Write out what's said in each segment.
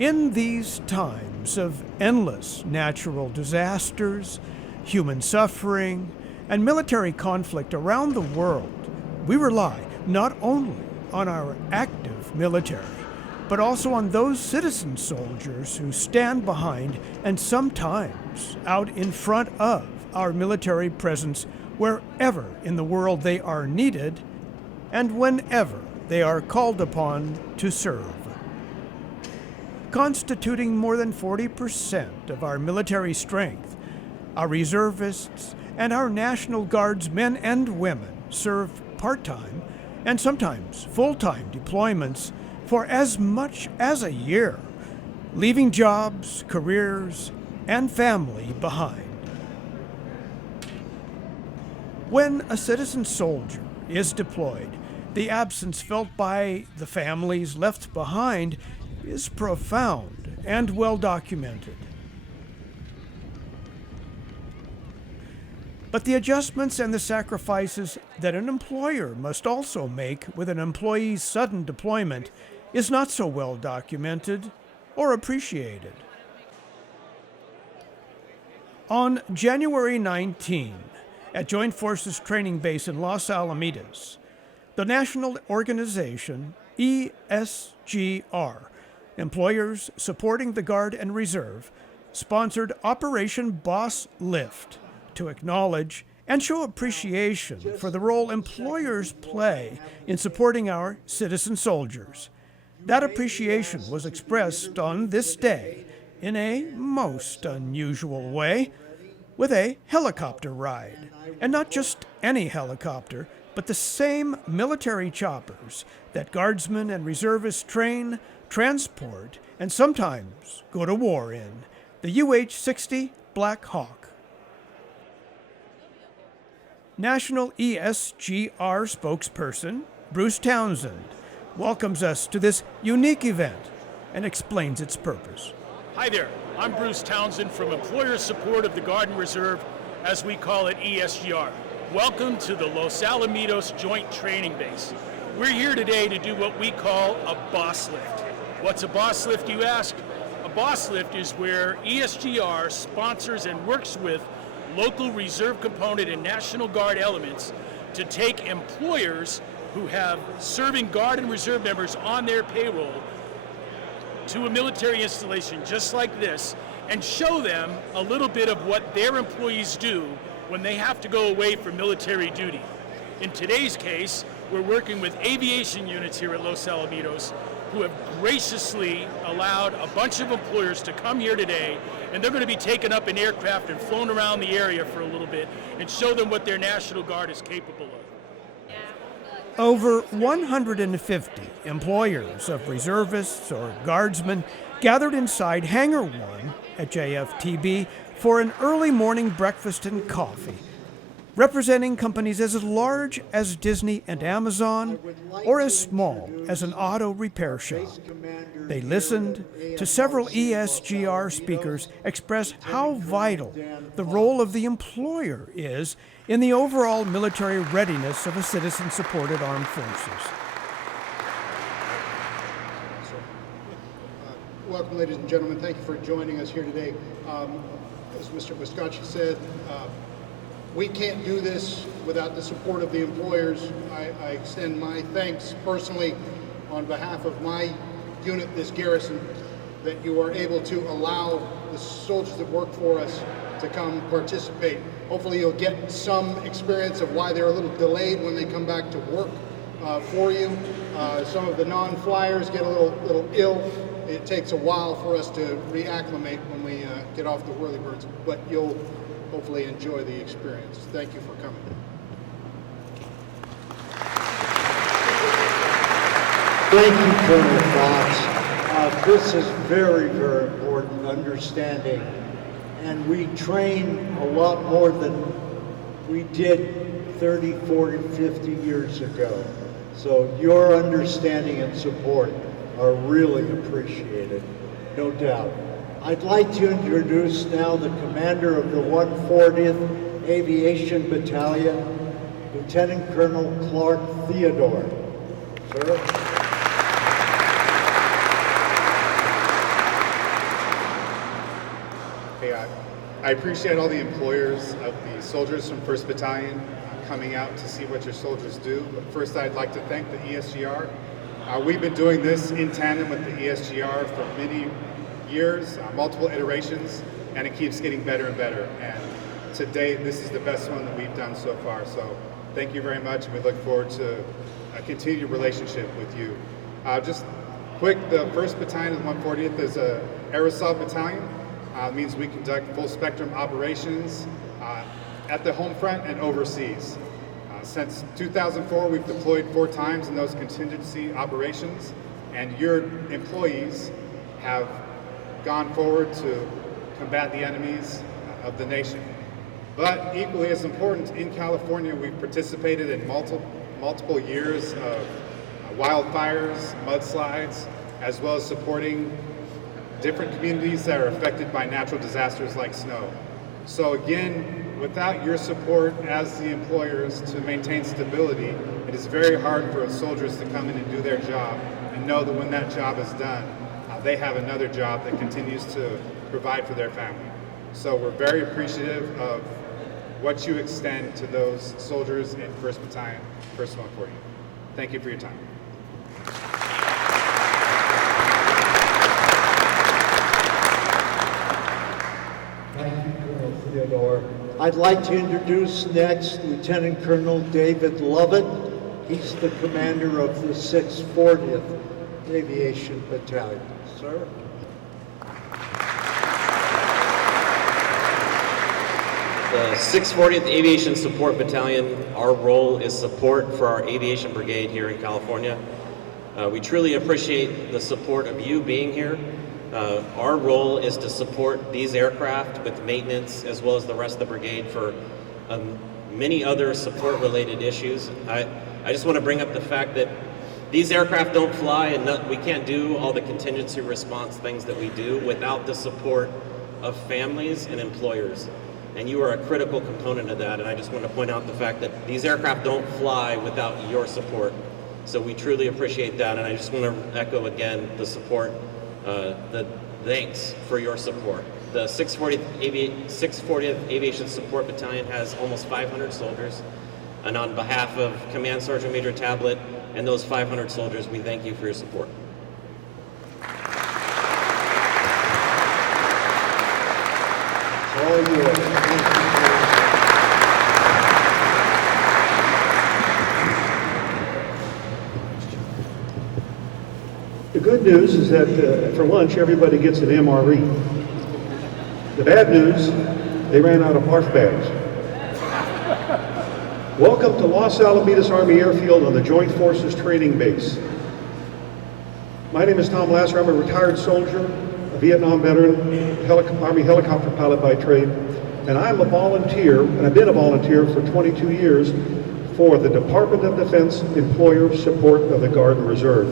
In these times of endless natural disasters, human suffering, and military conflict around the world, we rely not only on our active military, but also on those citizen soldiers who stand behind and sometimes out in front of our military presence wherever in the world they are needed and whenever they are called upon to serve. Constituting more than 40% of our military strength, our reservists and our National Guards men and women serve part-time and sometimes full-time deployments for as much as a year, leaving jobs, careers, and family behind. When a citizen soldier is deployed, the absence felt by the families left behind is profound and well documented. But the adjustments and the sacrifices that an employer must also make with an employee's sudden deployment is not so well documented or appreciated. On January 19, at Joint Forces Training Base in Los Alamitos, the national organization ESGR, Employers Supporting the Guard and Reserve, sponsored Operation BossLift to acknowledge and show appreciation for the role employers play in supporting our citizen soldiers. That appreciation was expressed on this day in a most unusual way, with a helicopter ride. And not just any helicopter, but the same military choppers that guardsmen and reservists train, transport, and sometimes go to war in, the UH-60 Blackhawk. National ESGR spokesperson Bruce Townsend welcomes us to this unique event and explains its purpose. Hi there, I'm Bruce Townsend from Employer Support of the Guard and Reserve, as we call it ESGR. Welcome to the Los Alamitos Joint Training Base. We're here today to do what we call a boss lift. What's a boss lift, you ask? A boss lift is where ESGR sponsors and works with local reserve component and National Guard elements to take employers who have serving Guard and Reserve members on their payroll to a military installation just like this and show them a little bit of what their employees do when they have to go away for military duty. In today's case, we're working with aviation units here at Los Alamitos who have graciously allowed a bunch of employers to come here today, and they're going to be taken up in aircraft and flown around the area for a little bit and show them what their National Guard is capable of. Over 150 employers of reservists or guardsmen gathered inside Hangar 1 at JFTB for an early morning breakfast and coffee, representing companies as large as Disney and Amazon or as small as an auto repair shop. They listened to several ESGR speakers express how vital the role of the employer is in the overall military readiness of a citizen-supported armed forces. Welcome, ladies and gentlemen. Thank you for joining us here today. As Mr. Biscacci said, we can't do this without the support of the employers. I extend my thanks personally on behalf of my unit, this garrison, that you are able to allow the soldiers that work for us to come participate. Hopefully you'll get some experience of why they're a little delayed when they come back to work for you. Some of the non-flyers get a little ill. It takes a while for us to reacclimate when we get off the whirlybirds, but you'll hopefully enjoy the experience. Thank you for coming. Thank you, Colonel Fox. This is very, very important understanding, and we train a lot more than we did 30, 40, 50 years ago. So your understanding and support are really appreciated, no doubt. I'd like to introduce now the commander of the 140th Aviation Battalion, Lieutenant Colonel Clark Theodore. Sir? I appreciate all the employers of the soldiers from 1st Battalion coming out to see what your soldiers do. But first, I'd like to thank the ESGR. We've been doing this in tandem with the ESGR for many years, multiple iterations, and it keeps getting better and better. And to date, this is the best one that we've done so far. So thank you very much, and we look forward to a continued relationship with you. Just quick, the 1st Battalion of the 140th is an aerosol battalion. Means we conduct full spectrum operations at the home front and overseas. Since 2004, we've deployed 4 times in those contingency operations, and your employees have gone forward to combat the enemies of the nation. But equally as important, in California, we've participated in multiple years of wildfires, mudslides, as well as supporting different communities that are affected by natural disasters like snow. So again, without your support as the employers to maintain stability, it is very hard for soldiers to come in and do their job and know that when that job is done, they have another job that continues to provide for their family. So we're very appreciative of what you extend to those soldiers in 1st Battalion, 1st 140. Thank you for your time. Thank you, Colonel Theodore. I'd like to introduce next Lieutenant Colonel David Lovett. He's the commander of the 640th Aviation Battalion. Sir? The 640th Aviation Support Battalion, our role is support for our aviation brigade here in California. We truly appreciate the support of you being here. Our role is to support these aircraft with maintenance as well as the rest of the brigade for many other support-related issues. I just want to bring up the fact that these aircraft don't fly, and we can't do all the contingency response things that we do without the support of families and employers. And you are a critical component of that, and I just want to point out the fact that these aircraft don't fly without your support. So we truly appreciate that, and I just want to echo again the support, the thanks for your support. The 640th Aviation Support Battalion has almost 500 soldiers, and on behalf of Command Sergeant Major Tablet and those 500 soldiers, we thank you for your support. All yours. The good news is that for lunch, everybody gets an MRE. The bad news, they ran out of barf bags. Welcome to Los Alamitos Army Airfield on the Joint Forces Training Base. My name is Tom Lasser. I'm a retired soldier, a Vietnam veteran, Army helicopter pilot by trade, and I'm a volunteer, and I've been a volunteer for 22 years for the Department of Defense Employer Support of the Guard and Reserve.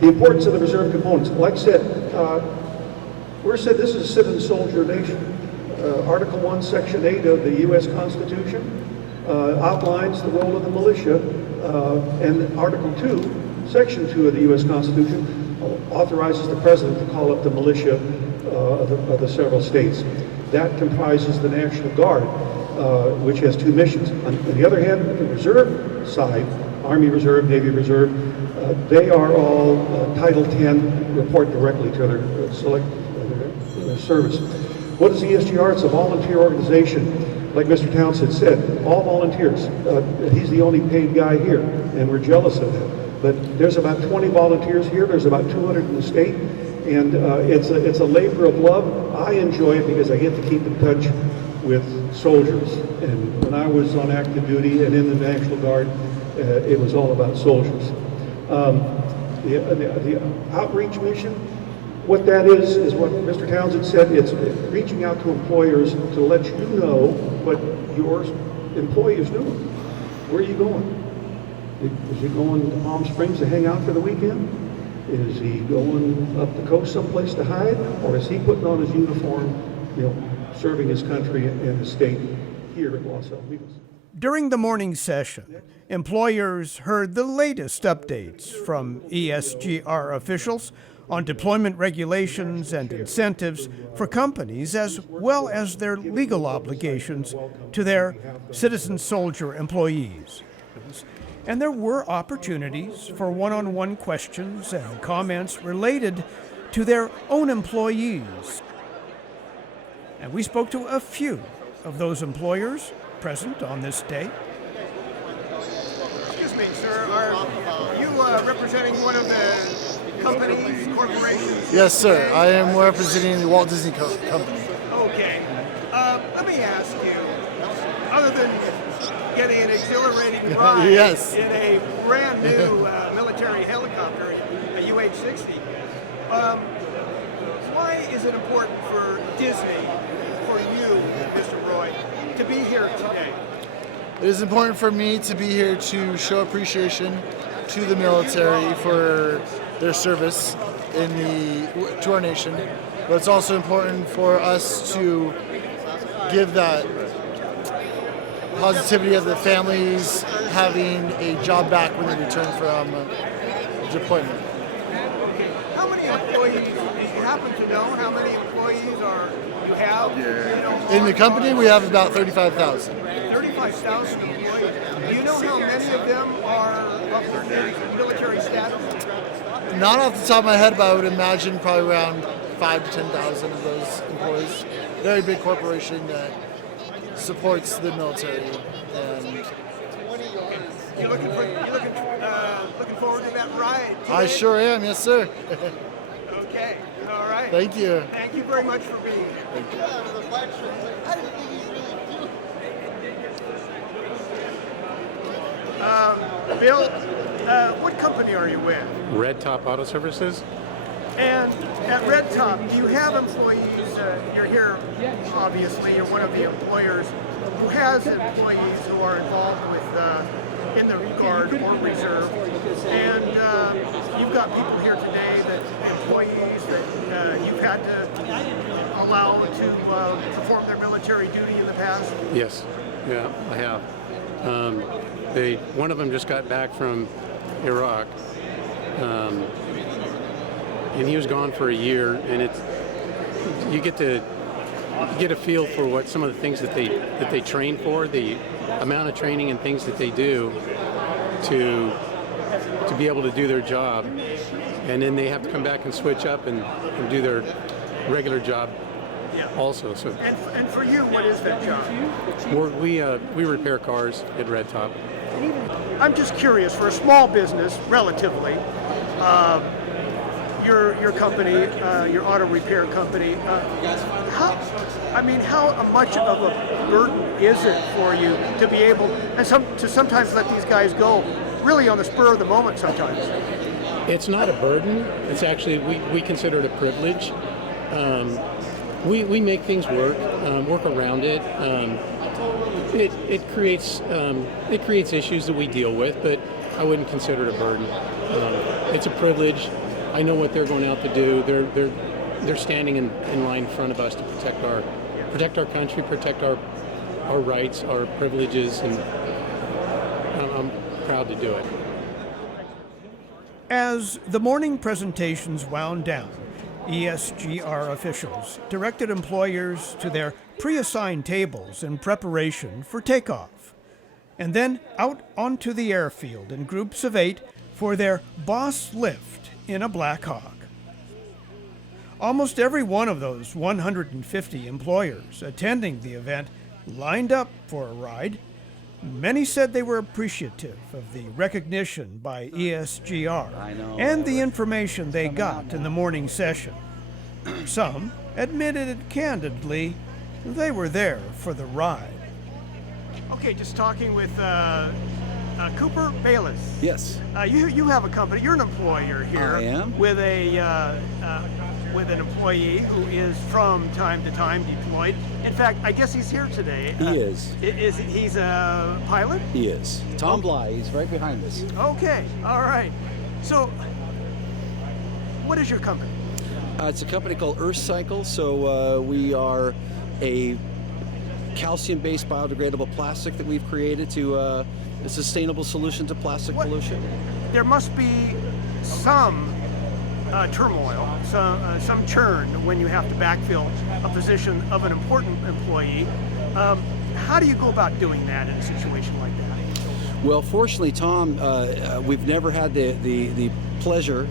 The importance of the reserve components. Like I said, we're said this is a citizen soldier nation. Article 1, Section 8 of the U.S. Constitution outlines the role of the militia, and Article 2, Section 2 of the U.S. Constitution authorizes the President to call up the militia of the several states. That comprises the National Guard, which has 2 missions. On the other hand, the reserve side, Army Reserve, Navy Reserve, they are all Title 10, report directly to their service. What is ESGR? It's a volunteer organization. Like Mr. Townsend said, all volunteers. He's the only paid guy here, and we're jealous of that. But there's about 20 volunteers here. There's about 200 in the state, and it's a labor of love. I enjoy it because I get to keep in touch with soldiers. And when I was on active duty and in the National Guard, it was all about soldiers. The outreach mission, what that is what Mr. Townsend said. It's reaching out to employers to let you know what your employee is doing. Where are you going? Is he going to Palm Springs to hang out for the weekend? Is he going up the coast someplace to hide? Or is he putting on his uniform, serving his country and his state here at Los Alamitos? During the morning session, employers heard the latest updates from ESGR officials on deployment regulations and incentives for companies, as well as their legal obligations to their citizen soldier employees. And there were opportunities for one-on-one questions and comments related to their own employees. And we spoke to a few of those employers present on this day. Excuse me, sir, are you representing one of the companies, corporations? Yes, sir. I am representing the Walt Disney Company. Okay. Let me ask you, other than getting an exhilarating ride Yes. in a brand new military helicopter, a UH-60, why is it important for Disney, for you, Mr. Roy, to be here today? It is important for me to be here to show appreciation to the military for their service to our nation, but it's also important for us to give that positivity of the families having a job back when they return from deployment. How many employees, do you happen to know how many employees you have? In the company, we have about 35,000. 35,000 employees. Do you know how many of them are of military status? Not off the top of my head, but I would imagine probably around 5,000 to 10,000 of those employees. Very big corporation that supports the military. And You're looking forward to that ride today? I sure am, yes, sir. Okay, all right. Thank you. Thank you very much for being here. Bill, what company are you with? Red Top Auto Services. And at Red Top, do you have employees? You're here, obviously, you're one of the employers who has employees who are involved with in the Guard or Reserve. And you've got people here today, that employees that you've had to allow to perform their military duty in the past? Yes, yeah, I have. One of them just got back from Iraq, and he was gone for a year. And you get a feel for what some of the things that they train for, the amount of training and things that they do to be able to do their job, and then they have to come back and switch up and do their regular job. Also, so. And for you, what is that job? We repair cars at Red Top. I'm just curious, for a small business, relatively, your company, your auto repair company, how much of a burden is it for you to be able, and to sometimes let these guys go, really on the spur of the moment sometimes? It's not a burden. It's actually, we consider it a privilege. We make things work around it. It creates issues that we deal with, but I wouldn't consider it a burden. It's a privilege. I know what they're going out to do. They're standing in line in front of us to protect our country, protect our rights, our privileges, and I'm proud to do it. As the morning presentations wound down, ESGR officials directed employers to their pre-assigned tables in preparation for takeoff, and then out onto the airfield in groups of 8 for their BossLift in a Blackhawk. Almost every one of those 150 employers attending the event lined up for a ride. Many said they were appreciative of the recognition by ESGR and the information they got in the morning session. Some admitted candidly they were there for the ride. Okay, just talking with Cooper Bayless. Yes. You have a company. You're an employer here. I am. With with an employee who is from time to time deployed. In fact, I guess he's here today. He is. He's a pilot? He is. Tom Bly. He's right behind us. Okay. All right. So, what is your company? It's a company called Earth Cycle. So we are a calcium-based biodegradable plastic that we've created to a sustainable solution to plastic pollution. There must be some turmoil, some churn when you have to backfill a position of an important employee. How do you go about doing that in a situation like that? Well, fortunately, Tom, we've never had the pleasure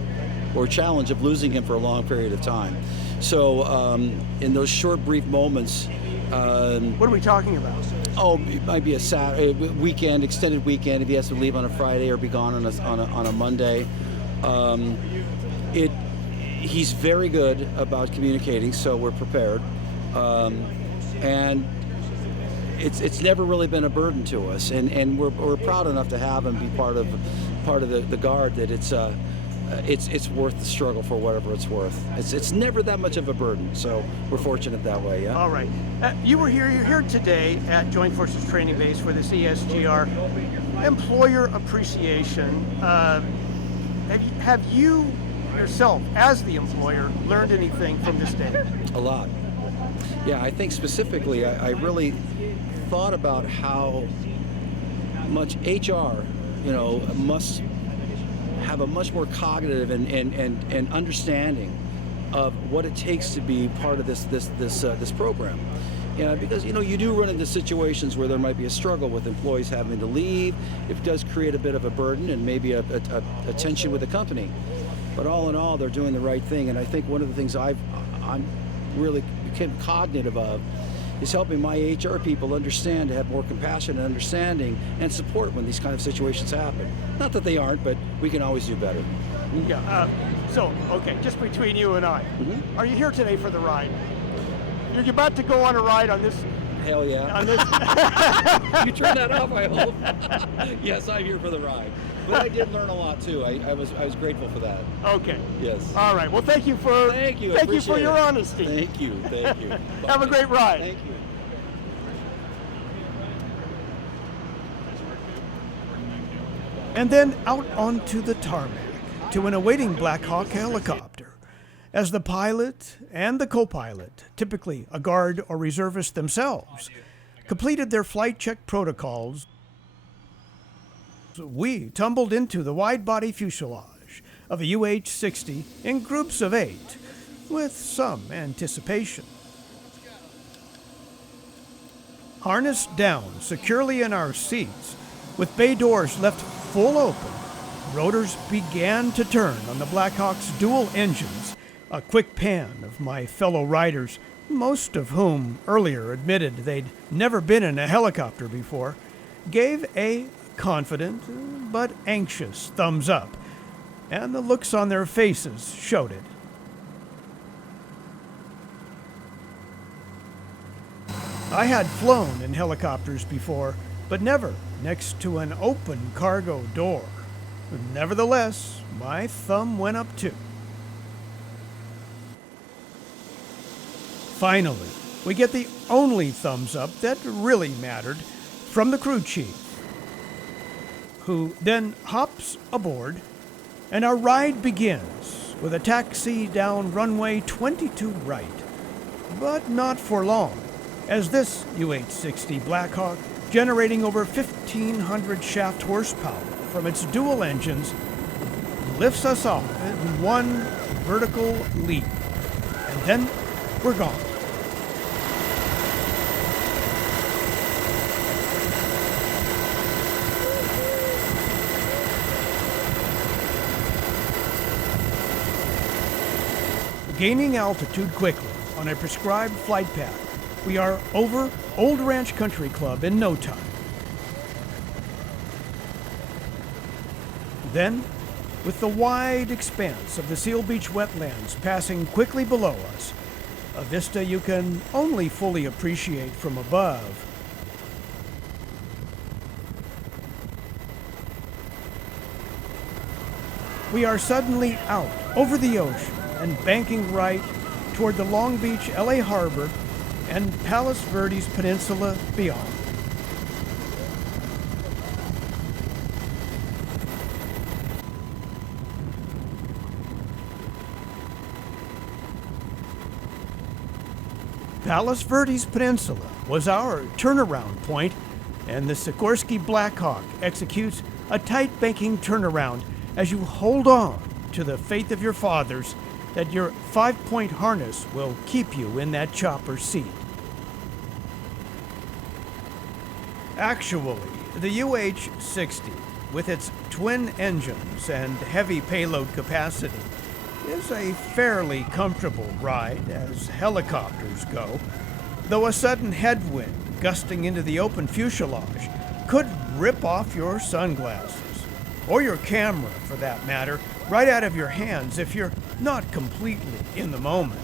or challenge of losing him for a long period of time. So in those short, brief moments. What are we talking about? Oh, it might be a Saturday, weekend, extended weekend, if he has to leave on a Friday or be gone on a Monday. He's very good about communicating, so we're prepared. And it's never really been a burden to us, and we're proud enough to have him be part of the Guard that it's worth the struggle for whatever it's worth. It's never that much of a burden, so we're fortunate that way. Yeah. All right, you're here today at Joint Forces Training Base for this ESGR Employer Appreciation. Have you yourself, as the employer, learned anything from this day? A lot. Yeah, I think specifically, I really thought about how much HR, must have a much more cognitive and understanding of what it takes to be part of this program. Yeah, because you do run into situations where there might be a struggle with employees having to leave. It does create a bit of a burden and maybe a tension with the company. But all in all, they're doing the right thing. And I think one of the things I'm really became cognitive of is helping my HR people understand, to have more compassion and understanding and support when these kind of situations happen. Not that they aren't, but we can always do better. Yeah. So, okay, just between you and I, are you here today for the ride? You're about to go on a ride on this. Hell yeah. On this. You turned that off, I hope. Yes, I'm here for the ride. But I did learn a lot too. I was grateful for that. Okay. Yes. All right. Well, thank you for your honesty. Thank you. Have a great ride. Thank you. And then out onto the tarmac to an awaiting Blackhawk helicopter. As the pilot and the co-pilot, typically a guard or reservist themselves, completed their flight check protocols, we tumbled into the wide-body fuselage of a UH-60 in groups of 8, with some anticipation. Harnessed down securely in our seats, with bay doors left full open, rotors began to turn on the Blackhawk's dual engines. A quick pan of my fellow riders, most of whom earlier admitted they'd never been in a helicopter before, gave a confident but anxious thumbs up, and the looks on their faces showed it. I had flown in helicopters before, but never next to an open cargo door. Nevertheless, my thumb went up too. Finally, we get the only thumbs up that really mattered from the crew chief, who then hops aboard, and our ride begins with a taxi down runway 22 right. But not for long, as this UH-60 Blackhawk, generating over 1,500 shaft horsepower from its dual engines, lifts us off in one vertical leap, and then we're gone. Gaining altitude quickly on a prescribed flight path, we are over Old Ranch Country Club in no time. Then, with the wide expanse of the Seal Beach wetlands passing quickly below us, a vista you can only fully appreciate from above, we are suddenly out over the ocean and banking right toward the Long Beach, LA Harbor, and Palos Verdes Peninsula beyond. Palos Verdes Peninsula was our turnaround point, and the Sikorsky Blackhawk executes a tight banking turnaround as you hold on to the faith of your fathers that your 5-point harness will keep you in that chopper seat. Actually, the UH-60, with its twin engines and heavy payload capacity, is a fairly comfortable ride as helicopters go, though a sudden headwind gusting into the open fuselage could rip off your sunglasses, or your camera for that matter, right out of your hands if you're not completely in the moment.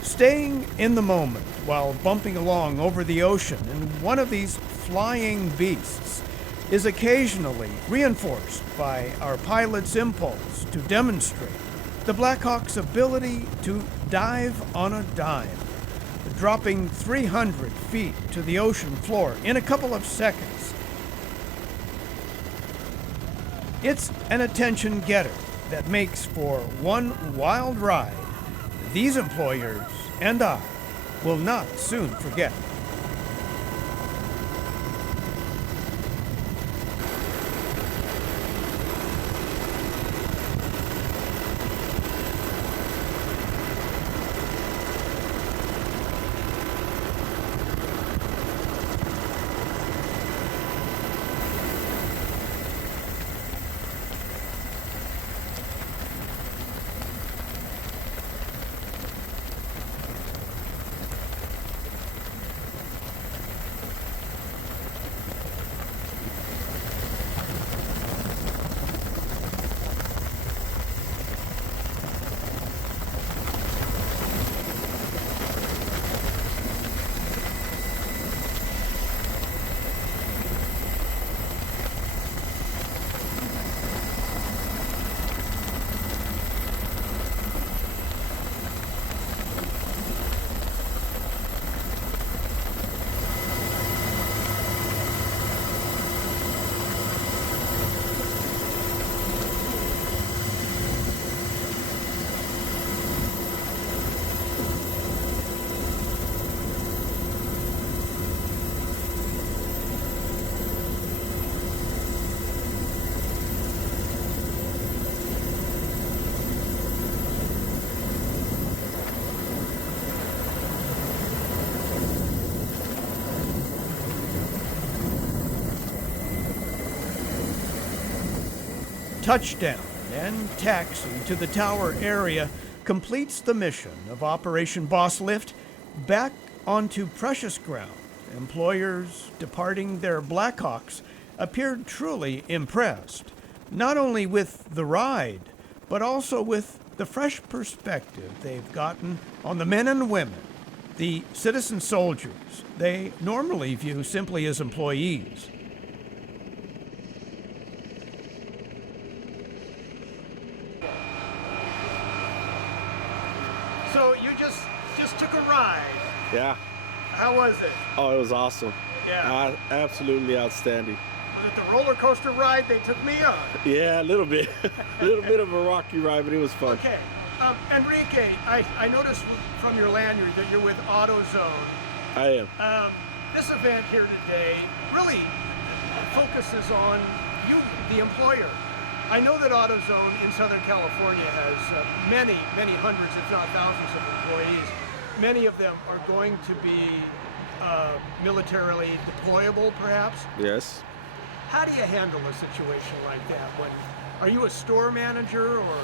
Staying in the moment while bumping along over the ocean in one of these flying beasts is occasionally reinforced by our pilot's impulse to demonstrate the Blackhawk's ability to dive on a dime, dropping 300 feet to the ocean floor in a couple of seconds. It's an attention getter that makes for one wild ride these employers and I will not soon forget. Touchdown and taxi to the tower area completes the mission of Operation BossLift back onto precious ground. Employers departing their Blackhawks appeared truly impressed, not only with the ride, but also with the fresh perspective they've gotten on the men and women, the citizen soldiers they normally view simply as employees. So you just took a ride. Yeah. How was it? Oh, it was awesome. Yeah. Absolutely outstanding. Was it the roller coaster ride they took me on? Yeah, a little bit. A little bit of a rocky ride, but it was fun. Okay. Enrique, I noticed from your lanyard that you're with AutoZone. I am. This event here today really focuses on you, the employer. I know that AutoZone in Southern California has many hundreds, if not thousands of employees. Many of them are going to be militarily deployable, perhaps. Yes. How do you handle a situation like that? Are you a store manager or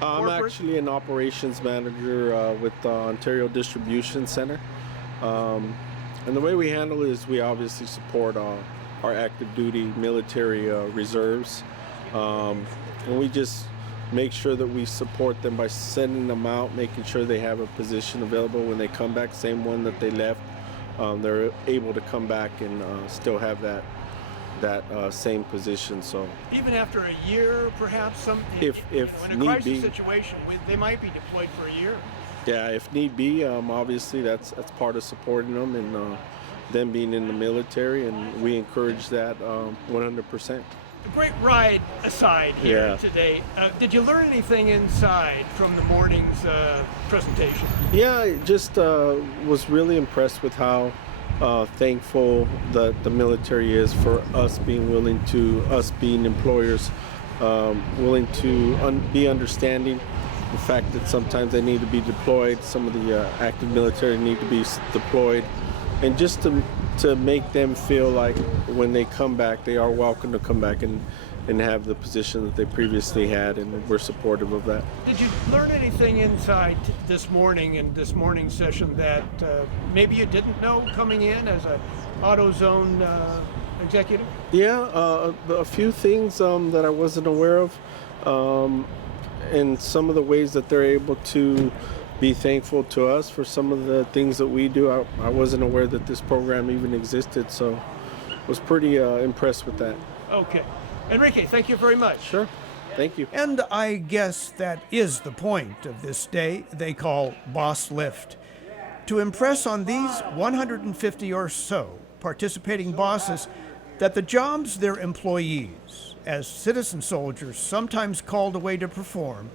I'm corporate? actually an operations manager with the Ontario Distribution Center. And the way we handle it is we obviously support our active duty military reserves. And we just make sure that we support them by sending them out, making sure they have a position available when they come back, same one that they left. They're able to come back and still have that same position. So even after a year, perhaps if in a need crisis be, situation, they might be deployed for a year. yeah, if need be, obviously that's part of supporting them and them being in the military, and we encourage that 100%. The great ride aside here Yeah. today, did you learn anything inside from the morning's presentation? Yeah, I just was really impressed with how thankful that the military is for us being employers, willing to be understanding the fact that sometimes they need to be deployed, some of the active military need to be deployed, and just to make them feel like when they come back, they are welcome to come back and have the position that they previously had, and we're supportive of that. Did you learn anything inside this morning in this morning's session that maybe you didn't know coming in as an AutoZone executive? Yeah, a few things that I wasn't aware of, and some of the ways that they're able to be thankful to us for some of the things that we do. I wasn't aware that this program even existed, so was pretty impressed with that. Okay. Enrique, thank you very much. Sure. Thank you. And I guess that is the point of this day they call BossLift. To impress on these 150 or so participating bosses that the jobs their employees, as citizen soldiers sometimes called away to perform,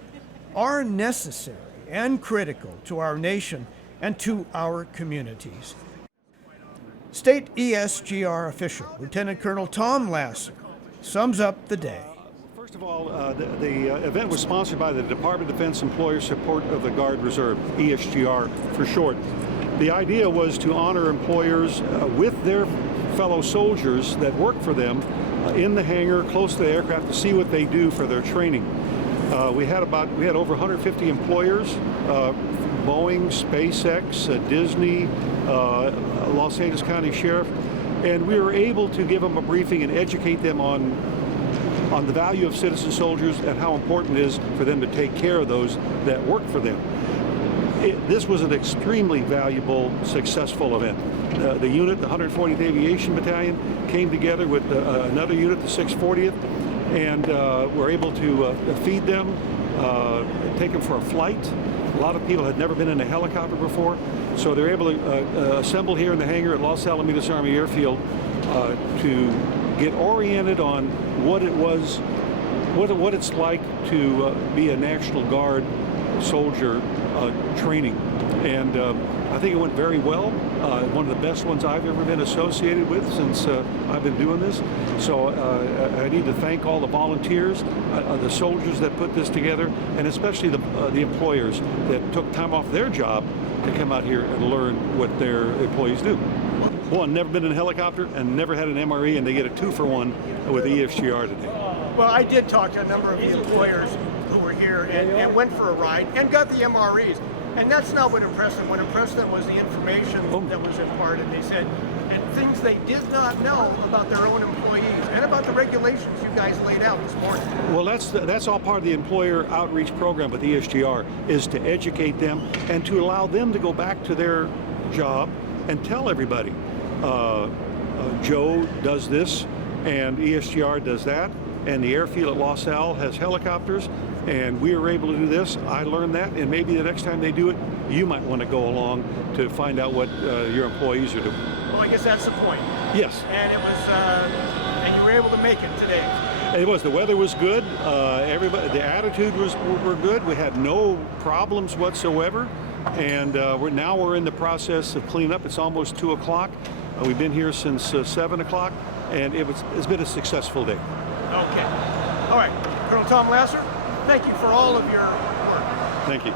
are necessary and critical to our nation and to our communities. State ESGR official Lieutenant Colonel Tom Lasser sums up the day. First of all, the event was sponsored by the Department of Defense Employer Support of the Guard Reserve, ESGR for short. The idea was to honor employers with their fellow soldiers that work for them in the hangar close to the aircraft to see what they do for their training. We had over 150 employers, Boeing, SpaceX, Disney, Los Angeles County Sheriff, and we were able to give them a briefing and educate them on the value of citizen soldiers and how important it is for them to take care of those that work for them. This was an extremely valuable, successful event. The unit, the 140th Aviation Battalion, came together with another unit, the 640th, and were able to feed them, take them for a flight. A lot of people had never been in a helicopter before, so they're able to assemble here in the hangar at Los Alamitos Army Airfield to get oriented on what it's like to be a National Guard soldier training. And I think it went very well. One of the best ones I've ever been associated with since I've been doing this. So I need to thank all the volunteers, the soldiers that put this together, and especially the employers that took time off their job to come out here and learn what their employees do. One, never been in a helicopter and never had an MRE, and they get a 2-for-1 with ESGR today. Well, I did talk to a number of the employers who were here and went for a ride and got the MREs. And that's not what impressed them. What impressed them was the information that was imparted. They said, and things they did not know about their own employees and about the regulations you guys laid out this morning. Well, that's all part of the employer outreach program with ESGR, is to educate them and to allow them to go back to their job and tell everybody, Joe does this and ESGR does that, and the airfield at Los Al has helicopters, and we were able to do this. I learned that, and maybe the next time they do it, you might want to go along to find out what your employees are doing. Well, I guess that's the point. Yes. And it was, and you were able to make it today. It was. The weather was good. Everybody, the attitude were good. We had no problems whatsoever, and we're in the process of cleaning up. It's almost 2 o'clock. We've been here since 7 o'clock, and it's been a successful day. Okay. All right. Colonel Tom Lasser, thank you for all of your work. Thank you.